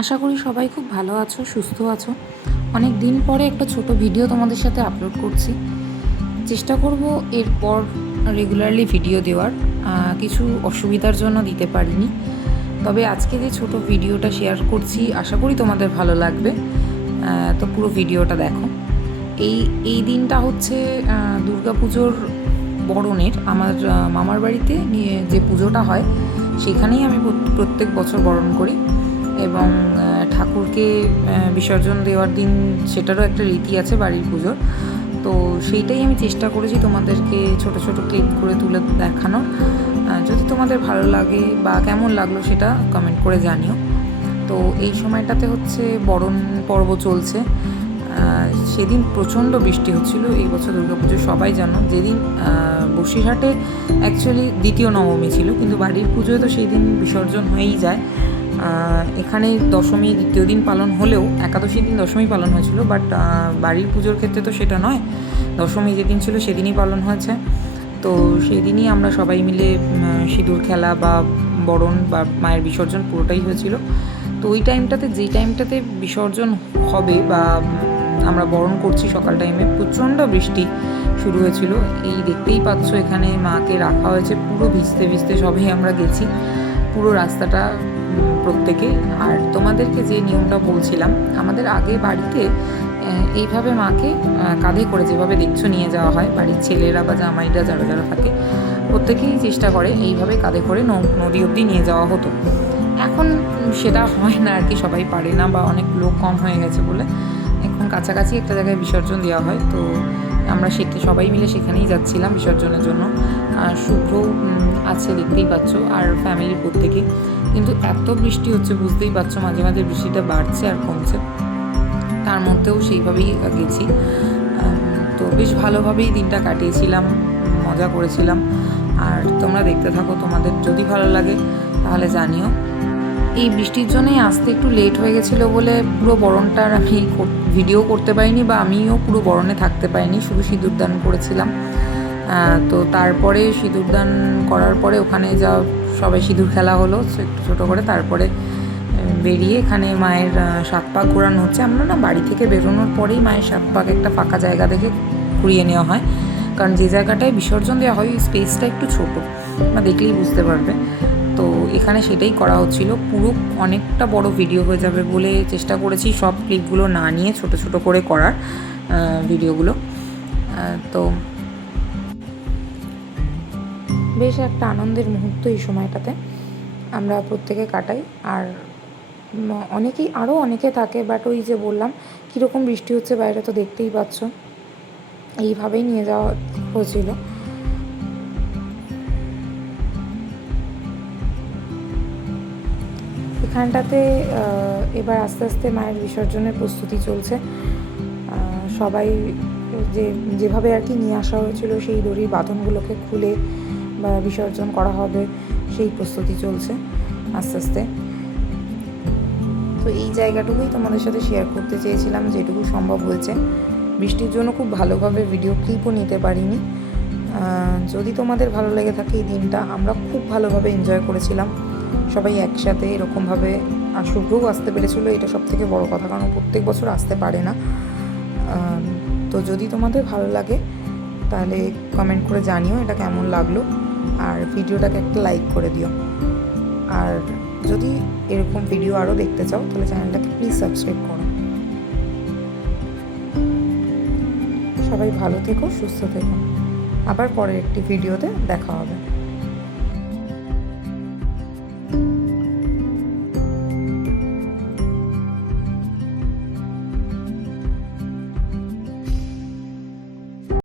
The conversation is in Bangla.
আশা করি সবাই খুব ভালো আছো, সুস্থ আছো। অনেক দিন পরে একটা ছোট ভিডিও তোমাদের সাথে আপলোড করছি। চেষ্টা করব এরপর রেগুলারলি ভিডিও দেওয়ার। কিছু অসুবিধার জন্য দিতে পারিনি, তবে আজকে যে ছোট ভিডিওটা শেয়ার করছি আশা করি তোমাদের ভালো লাগবে। তো পুরো ভিডিওটা দেখো। এই দিনটা হচ্ছে দুর্গাপুজোর বরণের। আমার মামার বাড়িতে যে পুজোটা হয় সেখানেই আমি প্রত্যেক বছর বরণ করি, এবং ঠাকুরকে বিসর্জন দেওয়ার দিন সেটারও একটা রীতি আছে বাড়ির পুজোর। তো সেইটাই আমি চেষ্টা করেছি তোমাদেরকে ছোট ছোট ক্লিপ করে তুলে দেখানোর। যদি তোমাদের ভালো লাগে বা কেমন লাগলো সেটা কমেন্ট করে জানিও। তো এই সময়টাতে হচ্ছে বরণ পর্ব চলছে। সেদিন প্রচণ্ড বৃষ্টি হচ্ছিল এই বছর দুর্গাপুজো, সবাই জানো। যেদিন বসিরহাটে অ্যাকচুয়ালি দ্বিতীয় নবমী ছিল, কিন্তু বাড়ির পুজোয় তো সেই দিন বিসর্জন হয়েই যায়। এখানে দশমী দ্বিতীয় দিন পালন হলেও একাদশীর দিন দশমী পালন হয়েছিল, বাট বাড়ির পুজোর ক্ষেত্রে তো সেটা নয়। দশমী যেদিন ছিল সেদিনই পালন হয়েছে। তো সেই দিনই আমরা সবাই মিলে সিঁদুর খেলা বা বরণ বা মায়ের বিসর্জন পুরোটাই হয়েছিল। তো ওই টাইমটাতে, যেই টাইমটাতে বিসর্জন হবে বা আমরা বরণ করছি, সকাল টাইমে প্রচণ্ড বৃষ্টি শুরু হয়েছিল। এই দেখতেই পাচ্ছ এখানে মাকে রাখা হয়েছে, পুরো ভিজতে ভিজতে সবাই আমরা গেছি পুরো রাস্তাটা প্রত্যেকে। আর তোমাদেরকে যে নিয়মটা বলছিলাম, আমাদের আগে বাড়িতে এইভাবে মাকে কাঁধে করে যেভাবে দেখছো নিয়ে যাওয়া হয়, বাড়ির ছেলেরা বা জামাইরা যারা যারা থাকে প্রত্যেকেই চেষ্টা করে এইভাবে কাঁধে করে নদী অবধি নিয়ে যাওয়া হতো। এখন সেটা হয় না আর কি, সবাই পারে না বা অনেক লোক কম হয়ে গেছে বলে এখন কাছাকাছি একটা জায়গায় বিসর্জন দেওয়া হয়। তো আমরা সবাই মিলে সেখানেই যাচ্ছিলাম বিসর্জনের জন্য। শুভ্র আছে, দেখতেই পাচ্ছ, আর ফ্যামিলির প্রত্যেকে। কিন্তু এত বৃষ্টি হচ্ছে, বুঝতেই পারছো, মাঝে মাঝে বৃষ্টিটা বাড়ছে আর কমছে। তার মধ্যেও সেইভাবেই গেছি। তো বেশ ভালোভাবেই দিনটা কাটিয়েছিলাম, মজা করেছিলাম। আর তোমরা দেখতে থাকো, তোমাদের যদি ভালো লাগে তাহলে জানিও। এই বৃষ্টির জন্যই আসতে একটু লেট হয়ে গেছিলো বলে পুরো বরণটার আমি ভিডিও করতে পারিনি, বা আমিও পুরো বরণে থাকতে পারিনি, শুধু সিঁদুরদান করেছিলাম। তো তারপরে সিঁদুরদান করার পরে ওখানে যা সবাই সিঁদুর খেলা হলো একটু ছোটো করে, তারপরে বেরিয়ে এখানে মায়ের 7 পাক ঘোরানো হচ্ছে। আমরা না বাড়ি থেকে বেরোনোর পরেই মায়ের 7 পাক একটা ফাঁকা জায়গা দেখে ঘুরিয়ে নেওয়া হয়, কারণ যে জায়গাটায় বিসর্জন দেওয়া হয় ওই স্পেসটা একটু ছোটো, বা দেখলেই বুঝতে পারবে। তো এখানে সেটাই করা হচ্ছিল। পুরো অনেকটা বড় ভিডিও হয়ে যাবে বলে চেষ্টা করেছি সব ক্লিপগুলো না নিয়ে ছোট ছোট করে করার ভিডিওগুলো। তো বেশ একটা আনন্দের মুহূর্ত এই সময়টাতে আমরা প্রত্যেকে কাটাই। আর আরও অনেকে থাকে, বাট ওই যে বললাম কীরকম বৃষ্টি হচ্ছে বাইরে, তো দেখতেই পাচ্ছ। এইভাবেই নিয়ে যাওয়া হয়েছিল। এখানটাতে এবার আস্তে আস্তে মায়ের বিসর্জনের প্রস্তুতি চলছে। সবাই যেভাবে আর কি নিয়ে আসা হয়েছিল সেই দড়ির বাঁধনগুলোকে খুলে বা বিসর্জন করা হবে, সেই প্রস্তুতি চলছে আস্তে আস্তে। তো এই জায়গাটুকুই তোমাদের সাথে শেয়ার করতে চেয়েছিলাম, যেটুকু সম্ভব হয়েছে। বৃষ্টির জন্য খুব ভালোভাবে ভিডিও ক্লিপও নিতে পারিনি। যদি তোমাদের ভালো লেগে থাকে এই দিনটা, আমরা খুব ভালোভাবে এনজয় করেছিলাম সবাই একসাথে এরকমভাবে। আর শুভ্রও আসতে পেরেছিলো, এটা সবথেকে বড় কথা, কারণ প্রত্যেক বছর আসতে পারে না। তো যদি তোমাদের ভালো লাগে তাহলে কমেন্ট করে জানিও এটা কেমন লাগলো, আর ভিডিওটাকে একটা লাইক করে দিও। আর যদি এরকম ভিডিও আরও দেখতে চাও তাহলে চ্যানেলটাকে প্লিজ সাবস্ক্রাইব করো। সবাই ভালো থেকো, সুস্থ থেকো। আবার পরের একটি ভিডিওতে দেখা হবে।